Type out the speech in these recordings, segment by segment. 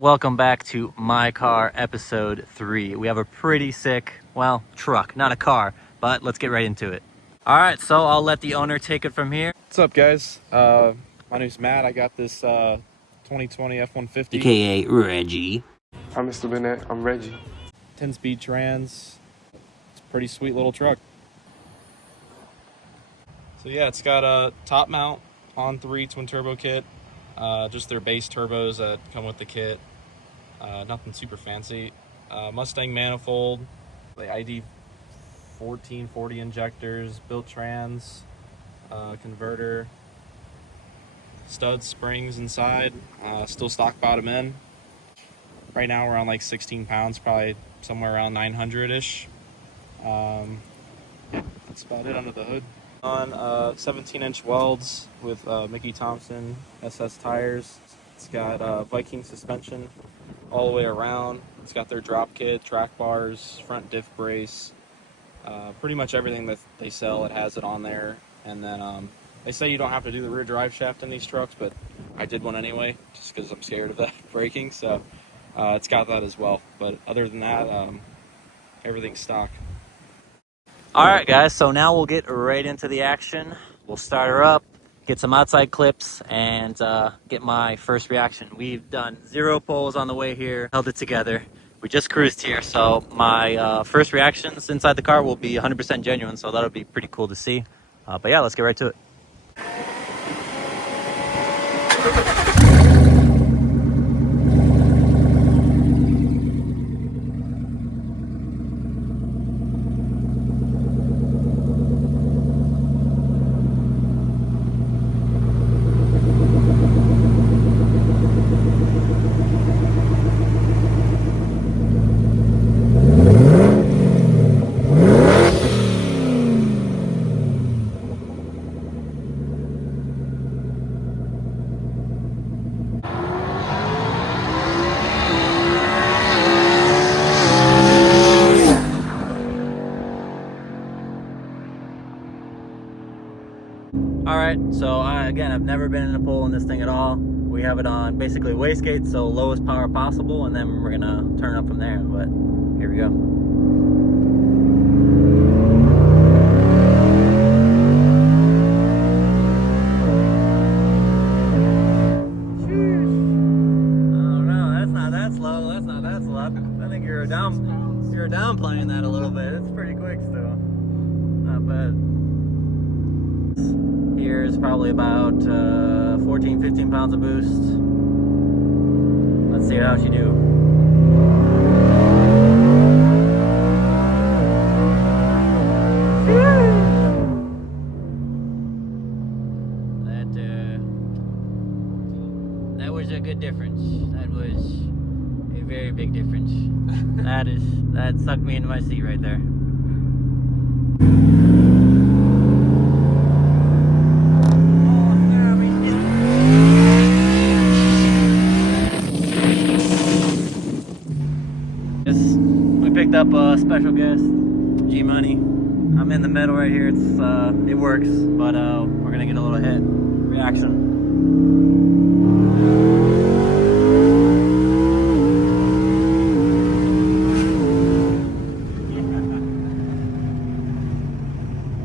Welcome back to My Car episode 3. We have a pretty sick, well, truck, not a car, but let's get right into it. All right, so I'll let the owner take it from here. What's up, guys? My name's Matt. I got this 2020 F150. AKA Reggie. I'm Mr. Bennett. I'm Reggie. 10-speed trans. It's a pretty sweet little truck. So yeah, it's got a top mount on 3 twin turbo kit. Just their base turbos that come with the kit. Nothing super fancy. Mustang manifold, the ID 1440 injectors, built trans, converter, studs, springs inside, still stock bottom end. Right now we're on like 16 pounds, probably somewhere around 900-ish. That's about it under the hood. On 17-inch welds with Mickey Thompson SS tires. It's got Viking suspension all the way around. It's got their drop kit, track bars, front diff brace, pretty much everything that they sell, it has it on there. And then they say you don't have to do the rear drive shaft in these trucks, but I did one anyway, just because I'm scared of that braking. So it's got that as well. But other than that, everything's stock. All right, guys, so now we'll get right into the action. We'll start her up, get some outside clips, and get my first reaction. We've done 0 pulls on the way here, held it together. We just cruised here, so my first reactions inside the car will be 100% genuine, so that'll be pretty cool to see. But yeah, let's get right to it. Alright, so again, I've never been in a pull in this thing at all. We have it on basically wastegate, so lowest power possible, and then we're gonna turn up from there, but here we go. Oh no, that's not that slow, that's not that slow. I think you're downplaying that a little bit. It's pretty quick still. Not bad. Here's probably about 14-15 pounds of boost. Let's see how she do. That was a good difference. That was a very big difference. That sucked me into my seat right there. We picked up a special guest, G-Money. I'm in the middle right here. It works, but we're gonna get a little hit reaction.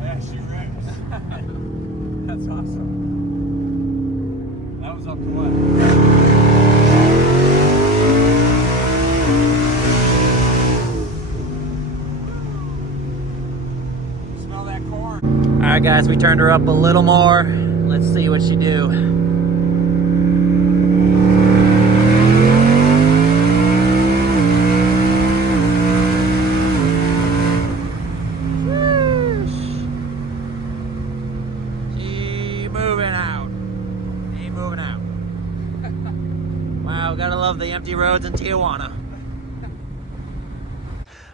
Yeah, she rips. That's awesome. That was up to what? Alright guys, we turned her up a little more. Let's see what she do. She moving out. She moving out. Wow, gotta love the empty roads in Tijuana.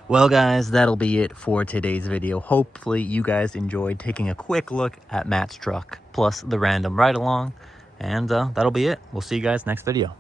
Well guys, that'll be it for today's video. Hopefully you guys enjoyed taking a quick look at Matt's truck plus the random ride along, and that'll be it. We'll see you guys next video.